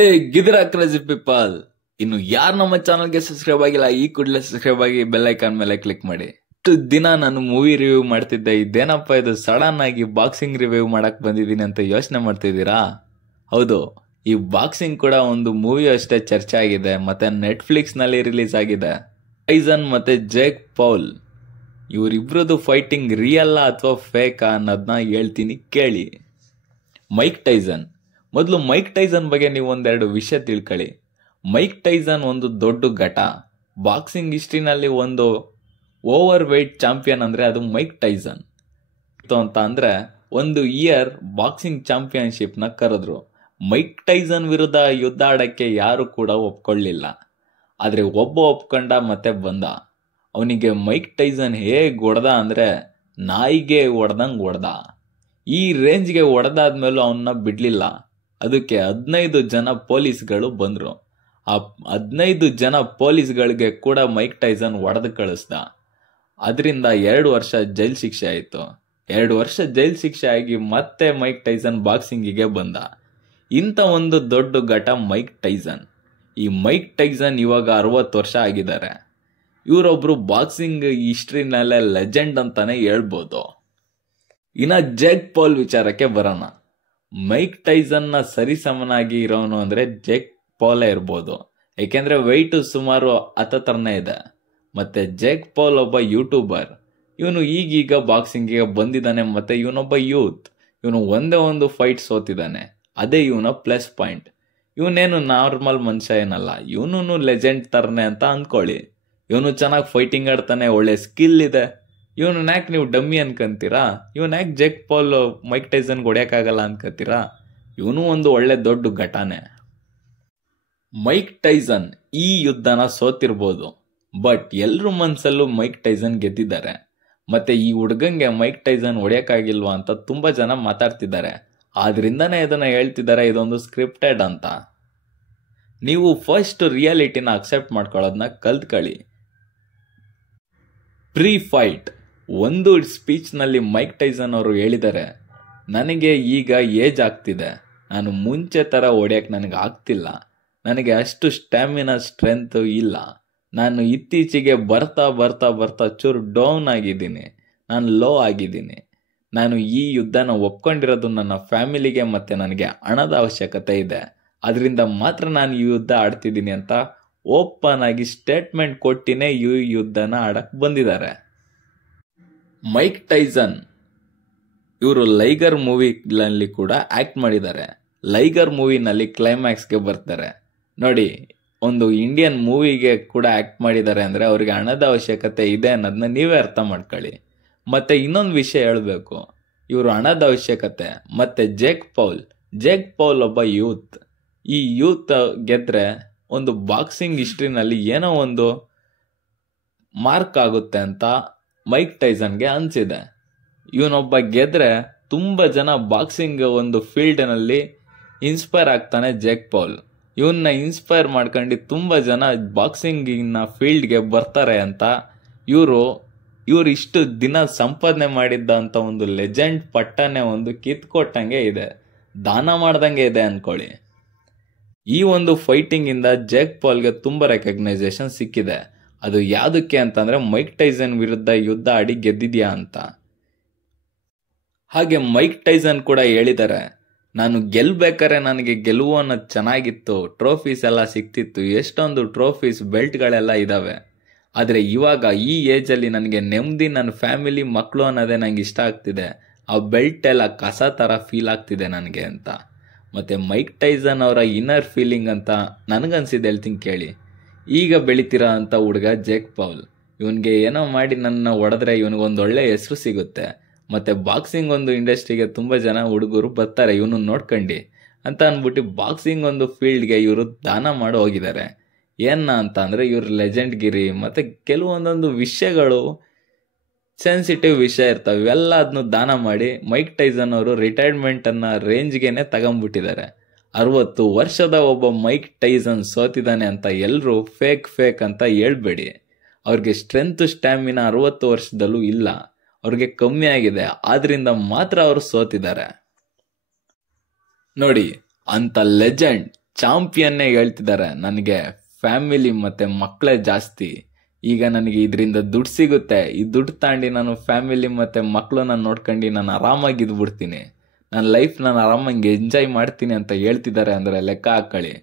ಏ ಗಿದರ crazy people, ಇನ್ನು ಯಾರು ನಮ್ಮ ಚಾನಲ್ಗೆ ಸಬ್ಸ್ಕ್ರೈಬ್ ಆಗಿಲ್ಲ ಈ ಕೂಡಲೇ ಸಬ್ಸ್ಕ್ರೈಬ್ ಆಗಿ ಬೆಲ್ ಐಕಾನ್ ಮೇಲೆ ಕ್ಲಿಕ್ ಮಾಡಿ. ಇಷ್ಟು ದಿನ ನಾನು ಮೂವಿ ರಿವ್ಯೂ ಮಾಡ್ತಿದ್ದೆ, ಇದೇನಪ್ಪ ಇದು ಸಡನ್ ಆಗಿ ಬಾಕ್ಸಿಂಗ್ ರಿವ್ಯೂ ಮಾಡಕ್ ಬಂದಿದ್ದೀನಿ ಅಂತ ಯೋಚನೆ ಮಾಡ್ತಿದ್ದೀರಾ? ಹೌದು, ಈ ಬಾಕ್ಸಿಂಗ್ ಕೂಡ ಒಂದು ಮೂವಿ ಅಷ್ಟೇ ಚರ್ಚೆ ಆಗಿದೆ, ಮತ್ತೆ ನೆಟ್ಫ್ಲಿಕ್ಸ್ ನಲ್ಲಿ ರಿಲೀಸ್ ಆಗಿದೆ. ಟೈಸನ್ ಮತ್ತೆ ಜೇಕ್ ಪೌಲ್ ಇವರಿಬ್ರದ್ದು ಫೈಟಿಂಗ್ ರಿಯಲ್ ಅಥವಾ ಫೇಕ್ ಅನ್ನೋದನ್ನ ಹೇಳ್ತೀನಿ ಕೇಳಿ. ಮೈಕ್ ಟೈಸನ್, ಮೊದಲು ಮೈಕ್ ಟೈಸನ್ ಬಗ್ಗೆ ನೀವು ಒಂದೆರಡು ವಿಷಯ ತಿಳ್ಕೊಳ್ಳಿ. ಮೈಕ್ ಟೈಸನ್ ಒಂದು ದೊಡ್ಡ ಘಟ. ಬಾಕ್ಸಿಂಗ್ ಹಿಸ್ಟ್ರಿನಲ್ಲಿ ಒಂದು ಓವರ್ ವೆಯ್ಟ್ ಚಾಂಪಿಯನ್ ಅಂದ್ರೆ ಅದು ಮೈಕ್ ಟೈಸನ್ ಅಂತ. ಅಂದ್ರೆ ಒಂದು ಇಯರ್ ಬಾಕ್ಸಿಂಗ್ ಚಾಂಪಿಯನ್ಶಿಪ್ ನ ಕರೆದ್ರು. ಮೈಕ್ ಟೈಸನ್ ವಿರುದ್ಧ ಯುದ್ಧ ಆಡಕ್ಕೆ ಯಾರು ಕೂಡ ಒಪ್ಕೊಳ್ಳಿಲ್ಲ. ಆದ್ರೆ ಒಬ್ಬ ಒಪ್ಕೊಂಡ ಮತ್ತೆ ಬಂದ. ಅವನಿಗೆ ಮೈಕ್ ಟೈಸನ್ ಹೇಗ್ ಹೊಡೆದ ಅಂದ್ರೆ ನಾಯಿಗೆ ಹೊಡೆದಂಗ್ ಹೊಡೆದ. ಈ ರೇಂಜ್ಗೆ ಹೊಡೆದಾದ್ಮೇಲೂ ಅವನ್ನ ಬಿಡ್ಲಿಲ್ಲ. ಅದಕ್ಕೆ 15 ಜನ ಪೊಲೀಸ್ಗಳು ಬಂದ್ರು. ಆ 15 ಜನ ಪೊಲೀಸ್ಗಳಿಗೆ ಕೂಡ ಮೈಕ್ ಟೈಸನ್ ಹೊಡೆದು ಕಳಿಸ್ದ. ಅದರಿಂದ 2 ವರ್ಷ ಜೈಲ್ ಶಿಕ್ಷೆ ಆಯಿತು. 2 ವರ್ಷ ಜೈಲ್ ಶಿಕ್ಷೆ ಆಗಿ ಮತ್ತೆ ಮೈಕ್ ಟೈಸನ್ ಬಾಕ್ಸಿಂಗಿಗೆ ಬಂದ. ಇಂಥ ಒಂದು ದೊಡ್ಡ ಘಟ ಮೈಕ್ ಟೈಸನ್. ಈ ಮೈಕ್ ಟೈಸನ್ ಇವಾಗ 60 ವರ್ಷ ಆಗಿದ್ದಾರೆ. ಇವರೊಬ್ರು ಬಾಕ್ಸಿಂಗ್ ಹಿಸ್ಟ್ರಿನಲ್ಲೇ ಲೆಜೆಂಡ್ ಅಂತಾನೆ ಹೇಳ್ಬೋದು. ಇನ್ನ ಜೇಕ್ ಪೌಲ್ ವಿಚಾರಕ್ಕೆ ಬರೋಣ. ಮೈಕ್ ಟೈಸನ್ ನ ಸರಿಸಮನಾಗಿ ಇರೋನು ಅಂದ್ರೆ ಜೇಕ್ ಪೌಲೇ ಇರ್ಬೋದು. ಯಾಕೆಂದ್ರೆ ವೆಯ್ಟ್ ಸುಮಾರು ಹತ್ತತ್ರನೇ ಇದೆ. ಮತ್ತೆ ಜೇಕ್ ಪೌಲ್ ಒಬ್ಬ ಯೂಟ್ಯೂಬರ್. ಇವನು ಈಗೀಗ ಬಾಕ್ಸಿಂಗಿಗೆ ಬಂದಿದ್ದಾನೆ. ಮತ್ತೆ ಇವನೊಬ್ಬ ಯೂತ್. ಇವನು ಒಂದೇ ಒಂದು ಫೈಟ್ ಸೋತಿದ್ದಾನೆ. ಅದೇ ಇವನ ಪ್ಲಸ್ ಪಾಯಿಂಟ್. ಇವನೇನು ನಾರ್ಮಲ್ ಮನುಷ್ಯ ಏನಲ್ಲ, ಇವನು ಲೆಜೆಂಡ್ ತರನೆ ಅಂತ ಅಂದ್ಕೊಳ್ಳಿ. ಇವನು ಚೆನ್ನಾಗಿ ಫೈಟಿಂಗ್ ಆಡ್ತಾನೆ, ಒಳ್ಳೆ ಸ್ಕಿಲ್ ಇದೆ. ಇವನು ಯಾಕೆ ನೀವು ಡಮ್ಮಿ ಅನ್ಕೊಂತೀರಾ? ಇವನ್ ಯಾಕೆ ಜೇಕ್ ಪೌಲ್ ಮೈಕ್ ಟೈಸನ್ ಹೊಡ್ಯಕ್ಕಾಗಲ್ಲ ಅನ್ಕೋತೀರಾ? ಇವನು ಒಂದು ಒಳ್ಳೆ ದೊಡ್ಡ ಘಟನೆ. ಮೈಕ್ ಟೈಸನ್ ಈ ಯುದ್ಧನ ಸೋತಿರ್ಬೋದು, ಬಟ್ ಎಲ್ರ ಮನ್ಸಲ್ಲೂ ಮೈಕ್ ಟೈಸನ್ ಗೆದ್ದಿದ್ದಾರೆ. ಮತ್ತೆ ಈ ಹುಡುಗಂಗೆ ಮೈಕ್ ಟೈಸನ್ ಹೊಡ್ಯಕ್ಕಾಗಿಲ್ವಾ ಅಂತ ತುಂಬಾ ಜನ ಮಾತಾಡ್ತಿದ್ದಾರೆ. ಆದ್ರಿಂದಾನೇ ಇದನ್ನ ಹೇಳ್ತಿದ್ದಾರೆ ಇದೊಂದು ಸ್ಕ್ರಿಪ್ಟೆಡ್ ಅಂತ. ನೀವು ಫಸ್ಟ್ ರಿಯಾಲಿಟಿನ ಅಕ್ಸೆಪ್ಟ್ ಮಾಡ್ಕೊಳ್ಳೋದನ್ನ ಕಲ್ತ್ಕೊಳ್ಳಿ. ಪ್ರೀ ಫೈಟ್ ಒಂದು ಸ್ಪೀಚ್ ನಲ್ಲಿ ಮೈಕ್ ಟೈಸನ್ ಅವರು ಹೇಳಿದ್ದಾರೆ, ನನಗೆ ಈಗ ಏಜ್ ಆಗ್ತಿದೆ, ನಾನು ಮುಂಚೆ ತರ ಹೊಡ್ಯಕ್ ನನಗೆ ಆಗ್ತಿಲ್ಲ, ನನಗೆ ಅಷ್ಟು ಸ್ಟ್ಯಾಮಿನಾ ಸ್ಟ್ರೆಂತ್ ಇಲ್ಲ, ನಾನು ಇತ್ತೀಚೆಗೆ ಬರ್ತಾ ಬರ್ತಾ ಬರ್ತಾ ಚೂರು ಡೌನ್ ಆಗಿದ್ದೀನಿ, ನಾನು ಲೋ ಆಗಿದ್ದೀನಿ, ನಾನು ಈ ಯುದ್ಧನ ಒಪ್ಕೊಂಡಿರೋದು ನನ್ನ ಫ್ಯಾಮಿಲಿಗೆ ಮತ್ತೆ ನನಗೆ ಹಣದ ಅವಶ್ಯಕತೆ ಇದೆ, ಅದರಿಂದ ಮಾತ್ರ ನಾನು ಈ ಯುದ್ಧ ಆಡ್ತಿದ್ದೀನಿ ಅಂತ ಓಪನ್ ಆಗಿ ಸ್ಟೇಟ್ಮೆಂಟ್ ಕೊಟ್ಟಿನೇ ಈ ಯುದ್ಧನ ಆಡಕ್ ಬಂದಿದ್ದಾರೆ. ಮೈಕ್ ಟೈಸನ್ ಇವರು ಲೈಗರ್ ಮೂವಿಗಳಲ್ಲಿ ಕೂಡ ಆಕ್ಟ್ ಮಾಡಿದ್ದಾರೆ. ಲೈಗರ್ ಮೂವಿನಲ್ಲಿ ಕ್ಲೈಮ್ಯಾಕ್ಸ್ಗೆ ಬರ್ತಾರೆ ನೋಡಿ. ಒಂದು ಇಂಡಿಯನ್ ಮೂವಿಗೆ ಕೂಡ ಆಕ್ಟ್ ಮಾಡಿದ್ದಾರೆ ಅಂದ್ರೆ ಅವ್ರಿಗೆ ಹಣದ ಅವಶ್ಯಕತೆ ಇದೆ ಅನ್ನೋದನ್ನ ನೀವೇ ಅರ್ಥ ಮಾಡ್ಕೊಳ್ಳಿ. ಮತ್ತೆ ಇನ್ನೊಂದು ವಿಷಯ ಹೇಳ್ಬೇಕು, ಇವರು ಹಣದ ಅವಶ್ಯಕತೆ. ಮತ್ತೆ ಜೇಕ್ ಪೌಲ್ ಒಬ್ಬ ಯೂತ್. ಈ ಯೂತ್ ಗೆದ್ರೆ ಒಂದು ಬಾಕ್ಸಿಂಗ್ ಹಿಸ್ಟ್ರಿನಲ್ಲಿ ಏನೋ ಒಂದು ಮಾರ್ಕ್ ಆಗುತ್ತೆ ಅಂತ ಮೈಕ್ ಟೈಸನ್ಗೆ ಅನ್ಸಿದೆ. ಇವನೊಬ್ಬ ಗೆದ್ರೆ ತುಂಬಾ ಜನ ಬಾಕ್ಸಿಂಗ್ ಒಂದು ಫೀಲ್ಡ್ ನಲ್ಲಿ ಇನ್ಸ್ಪೈರ್ ಆಗ್ತಾನೆ ಜೇಕ್ ಪೌಲ್. ಇವನ್ನ ಇನ್ಸ್ಪೈರ್ ಮಾಡ್ಕೊಂಡು ತುಂಬಾ ಜನ ಬಾಕ್ಸಿಂಗ್ ಫೀಲ್ಡ್ಗೆ ಬರ್ತಾರೆ ಅಂತ ಇವರು ಇಷ್ಟು ದಿನ ಸಂಪಾದನೆ ಮಾಡಿದ್ದ ಅಂತ ಒಂದು ಲೆಜೆಂಡ್ ಪಟ್ಟನೆ ಒಂದು ಕಿತ್ಕೊಟ್ಟಂಗೆ ಇದೆ, ದಾನ ಮಾಡ್ದಂಗೆ ಇದೆ ಅನ್ಕೊಳ್ಳಿ. ಈ ಒಂದು ಫೈಟಿಂಗ್ ಇಂದ ಜೇಕ್ ಪೌಲ್ಗೆ ತುಂಬಾ ರೆಕಗ್ನೈಸೇಷನ್ ಸಿಕ್ಕಿದೆ. ಅದು ಯಾವ್ದಕ್ಕೆ ಅಂತಂದ್ರೆ ಮೈಕ್ ಟೈಸನ್ ವಿರುದ್ಧ ಯುದ್ಧ ಆಡಿ ಗೆದ್ದಿದ್ಯಾ ಅಂತ. ಹಾಗೆ ಮೈಕ್ ಟೈಸನ್ ಕೂಡ ಹೇಳಿದ್ದಾರೆ, ನಾನು ಗೆಲ್ಬೇಕಾರೆ ನನಗೆ ಗೆಲುವು ಅನ್ನೋದು ಚೆನ್ನಾಗಿತ್ತು, ಟ್ರೋಫೀಸ್ ಎಲ್ಲ ಸಿಕ್ತಿತ್ತು, ಎಷ್ಟೊಂದು ಟ್ರೋಫೀಸ್ ಬೆಲ್ಟ್ಗಳೆಲ್ಲ ಇದಾವೆ. ಆದ್ರೆ ಇವಾಗ ಈ ಏಜ್ ಅಲ್ಲಿ ನನಗೆ ನೆಮ್ಮದಿ, ನನ್ನ ಫ್ಯಾಮಿಲಿ, ಮಕ್ಕಳು ಅನ್ನೋದೇ ನಂಗೆ ಇಷ್ಟ ಆಗ್ತಿದೆ. ಆ ಬೆಲ್ಟ್ ಎಲ್ಲ ಕಸ ತರ ಫೀಲ್ ಆಗ್ತಿದೆ ನನಗೆ ಅಂತ. ಮತ್ತೆ ಮೈಕ್ ಟೈಸನ್ ಅವರ ಇನ್ನರ್ ಫೀಲಿಂಗ್ ಅಂತ ನನಗನ್ಸಿದೆ, ಹೇಳ್ತೀನಿ ಕೇಳಿ. ಈಗ ಬೆಳಿತೀರಾ ಅಂತ ಹುಡುಗ ಜೇಕ್ ಪೌಲ್, ಇವನ್ಗೆ ಏನೋ ಮಾಡಿ ನನ್ನ ಹೊಡೆದ್ರೆ ಇವನಿಗೊಂದು ಒಳ್ಳೆ ಹೆಸರು ಸಿಗುತ್ತೆ. ಮತ್ತೆ ಬಾಕ್ಸಿಂಗ್ ಒಂದು ಇಂಡಸ್ಟ್ರಿಗೆ ತುಂಬಾ ಜನ ಹುಡುಗರು ಬರ್ತಾರೆ ಇವನು ನೋಡ್ಕೊಂಡು ಅಂತ ಅನ್ಬಿಟ್ಟು ಬಾಕ್ಸಿಂಗ್ ಒಂದು ಫೀಲ್ಡ್ಗೆ ಇವರು ದಾನ ಮಾಡಿ ಹೋಗಿದ್ದಾರೆ. ಅಂತ ಅಂದ್ರೆ ಇವ್ರ ಲೆಜೆಂಡ್ ಗಿರಿ ಮತ್ತೆ ಕೆಲವೊಂದೊಂದು ವಿಷಯಗಳು ಸೆನ್ಸಿಟಿವ್ ವಿಷಯ ಇರ್ತಾವೆ, ಇವೆಲ್ಲ ಅದನ್ನು ದಾನ ಮಾಡಿ ಮೈಕ್ ಟೈಸನ್ ಅವರು ರಿಟೈರ್ಮೆಂಟ್ ಅನ್ನ ರೇಂಜ್ಗೆನೆ ತಗೊಂಡ್ಬಿಟ್ಟಿದ್ದಾರೆ. 60 ವರ್ಷದ ಒಬ್ಬ ಮೈಕ್ ಟೈಸನ್ ಸೋತಿದ್ದಾನೆ ಅಂತ ಎಲ್ರು ಫೇಕ್ ಅಂತ ಹೇಳ್ಬೇಡಿ. ಅವ್ರಿಗೆ ಸ್ಟ್ರೆಂತ್ ಸ್ಟ್ಯಾಮಿನಾ 60 ವರ್ಷದಲ್ಲೂ ಇಲ್ಲ, ಅವ್ರಿಗೆ ಕಮ್ಮಿ ಆಗಿದೆ. ಆದ್ರಿಂದ ಮಾತ್ರ ಅವರು ಸೋತಿದ್ದಾರೆ ನೋಡಿ. ಅಂತ ಲೆಜೆಂಡ್ ಚಾಂಪಿಯನ್ನೇ ಹೇಳ್ತಿದ್ದಾರೆ ನನಗೆ ಫ್ಯಾಮಿಲಿ ಮತ್ತೆ ಮಕ್ಕಳೇ ಜಾಸ್ತಿ. ಈಗ ನನಗೆ ಇದರಿಂದ ದುಡ್ಡು ಸಿಗುತ್ತೆ, ಈ ದುಡ್ಡು ತಾಂಡಿ ನಾನು ಫ್ಯಾಮಿಲಿ ಮತ್ತೆ ಮಕ್ಕಳನ್ನ ನೋಡ್ಕೊಂಡು ನಾನು ಆರಾಮಾಗಿ ಇದ್ಬಿಡ್ತೀನಿ, ನನ್ನ ಲೈಫ್ ನಾನು ಆರಾಮಾಗಿ ಎಂಜಾಯ್ ಮಾಡ್ತೀನಿ ಅಂತ ಹೇಳ್ತಿದ್ದಾರೆ ಅಂದ್ರೆ ಲೆಕ್ಕ ಹಾಕೊಳ್ಳಿ.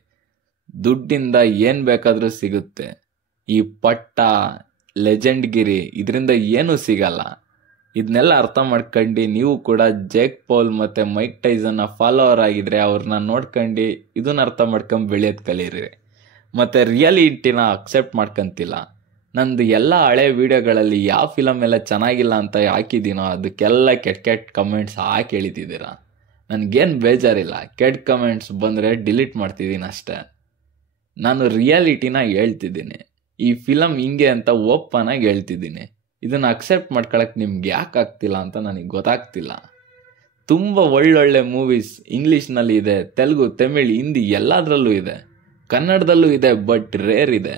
ದುಡ್ಡಿಂದ ಏನ್ ಬೇಕಾದ್ರೂ ಸಿಗುತ್ತೆ. ಈ ಪಟ್ಟ ಲೆಜೆಂಡ್ಗಿರಿ ಇದರಿಂದ ಏನೂ ಸಿಗಲ್ಲ. ಇದನ್ನೆಲ್ಲ ಅರ್ಥ ಮಾಡ್ಕೊಂಡು ನೀವು ಕೂಡ ಜೇಕ್ ಪೌಲ್ ಮತ್ತೆ ಮೈಕ್ ಟೈಸನ್ನ ಫಾಲೋವರ್ ಆಗಿದ್ರೆ ಅವ್ರನ್ನ ನೋಡ್ಕೊಂಡು ಇದನ್ನ ಅರ್ಥ ಮಾಡ್ಕೊಂಡ್ ಬೆಳೆಯೋದ್ ಕಲೀರಿ. ಮತ್ತೆ ರಿಯಾಲಿಟಿನ ಅಕ್ಸೆಪ್ಟ್ ಮಾಡ್ಕೊಂತಿಲ್ಲ. ನಂದು ಎಲ್ಲ ಹಳೆ ವಿಡಿಯೋಗಳಲ್ಲಿ ಯಾವ ಫಿಲಮ್ ಎಲ್ಲ ಚೆನ್ನಾಗಿಲ್ಲ ಅಂತ ಹಾಕಿದ್ದೀನೋ ಅದಕ್ಕೆಲ್ಲ ಕೆಟ್ಟ ಕಮೆಂಟ್ಸ್ ಹಾಕಿ ಹೇಳಿದ್ದೀರಾ. ನನಗೇನು ಬೇಜಾರಿಲ್ಲ, ಕೆಟ್ಟ ಕಮೆಂಟ್ಸ್ ಬಂದರೆ ಡಿಲೀಟ್ ಮಾಡ್ತಿದ್ದೀನಿ ಅಷ್ಟೇ. ನಾನು ರಿಯಾಲಿಟಿನ ಹೇಳ್ತಿದ್ದೀನಿ, ಈ ಫಿಲಮ್ ಹಿಂಗೆ ಅಂತ ಓಪನ್ ಆಗಿ ಹೇಳ್ತಿದ್ದೀನಿ. ಇದನ್ನು ಅಕ್ಸೆಪ್ಟ್ ಮಾಡ್ಕೊಳಕ್ಕೆ ನಿಮ್ಗೆ ಯಾಕೆ ಆಗ್ತಿಲ್ಲ ಅಂತ ನನಗೆ ಗೊತ್ತಾಗ್ತಿಲ್ಲ. ತುಂಬ ಒಳ್ಳೊಳ್ಳೆ ಮೂವೀಸ್ ಇಂಗ್ಲೀಷ್ನಲ್ಲಿ ಇದೆ, ತೆಲುಗು, ತಮಿಳ್, ಹಿಂದಿ ಎಲ್ಲದರಲ್ಲೂ ಇದೆ, ಕನ್ನಡದಲ್ಲೂ ಇದೆ, ಬಟ್ ರೇರ್ ಇದೆ.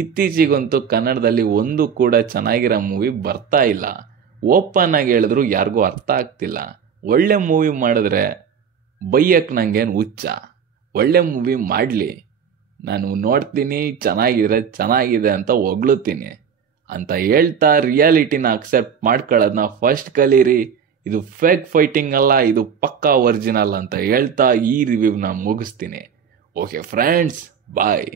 ಇತ್ತೀಚೆಗಂತೂ ಕನ್ನಡದಲ್ಲಿ ಒಂದು ಕೂಡ ಚೆನ್ನಾಗಿರೋ ಮೂವಿ ಬರ್ತಾ ಇಲ್ಲ. ಓಪನ್ ಆಗಿ ಹೇಳಿದ್ರು ಯಾರಿಗೂ ಅರ್ಥ ಆಗ್ತಿಲ್ಲ. ಒಳ್ಳೆ ಮೂವಿ ಮಾಡಿದ್ರೆ ಬೈಯಕ್ಕೆ ನಂಗೇನು ಹುಚ್ಚ. ಒಳ್ಳೆ ಮೂವಿ ಮಾಡಲಿ, ನಾನು ನೋಡ್ತೀನಿ, ಚೆನ್ನಾಗಿದ್ರೆ ಚೆನ್ನಾಗಿದೆ ಅಂತ ಹೊಗಳುತ್ತೀನಿ ಅಂತ ಹೇಳ್ತಾ ರಿಯಾಲಿಟಿನ ಅಕ್ಸೆಪ್ಟ್ ಮಾಡ್ಕೊಳ್ಳೋದನ್ನ ಫಸ್ಟ್ ಕಲೀರಿ. ಇದು ಫೇಕ್ ಫೈಟಿಂಗ್ ಅಲ್ಲ, ಇದು ಪಕ್ಕಾ ಒರಿಜಿನಲ್ ಅಂತ ಹೇಳ್ತಾ ಈ ರಿವ್ಯೂನ ಮುಗಿಸ್ತೀನಿ. ಓಕೆ ಫ್ರೆಂಡ್ಸ್, ಬಾಯ್.